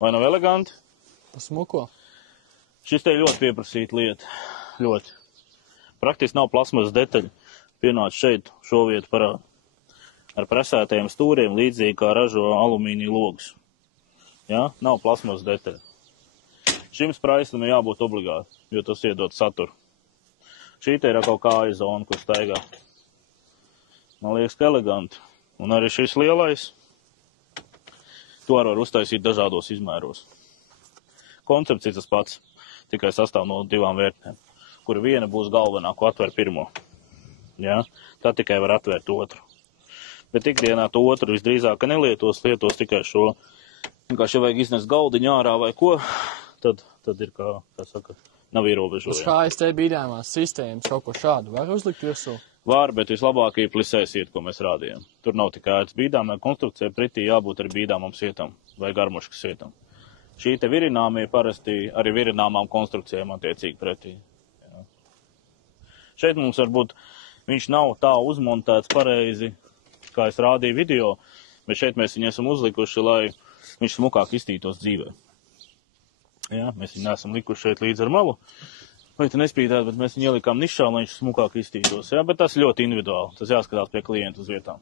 Vai nav eleganti? Smuko. Šis te ļoti pieprasīta lieta. Ļoti. Praktiski nav plasmas detaļu. Pienāc šeit, šo vietu parāda. Ar presētajiem stūriem, līdzīgi kā ražo alumīnija logus. Ja? Nav plasmas detaļu. Šim spraistam ir jābūt obligāti, jo tas iedod saturu. Šī te ir kaut kāja zona, kur staigā. Man liekas, ka eleganti. Un arī šis lielais, to var uztaisīt dažādos izmēros. Koncepts ir tas pats, tikai sastāv no divām vērtnēm, kura viena būs galvenā, ko atver pirmo. Ja? Tā tikai var atvērt otru. Bet ikdienā to otru visdrīzāk nelietos, lietos tikai šo. Vienkārši vajag iznest galdiņu ārā vai ko, tad ir, kā saka, nav ierobežojumi. Uz HST bīdāmās sistēmas kaut ko šādu var uzlikt virsū? Var, bet vislabāk ir plisēs iet, ko mēs rādījām. Tur nav tikai ētas bīdāmā konstrukcija, pretī jābūt arī bīdāmām sietām vai garmuškas sietām. Šī te virināmie parasti arī virināmām konstrukcijām attiecīgi pretī. Jā. Šeit mums varbūt viņš nav tā uzmontēts pareizi, kā es rādīju video, bet šeit mēs viņu esam uzlikuši, lai viņš smukāk iztītos dzīvē. Jā, mēs viņu neesam likuši šeit līdz ar malu, lai te nespīdētu, bet mēs viņu ielikām nišā, lai viņš smukāk iztītos. Jā, bet tas ļoti individuāli, tas jāskatās pie klientu uz vietām.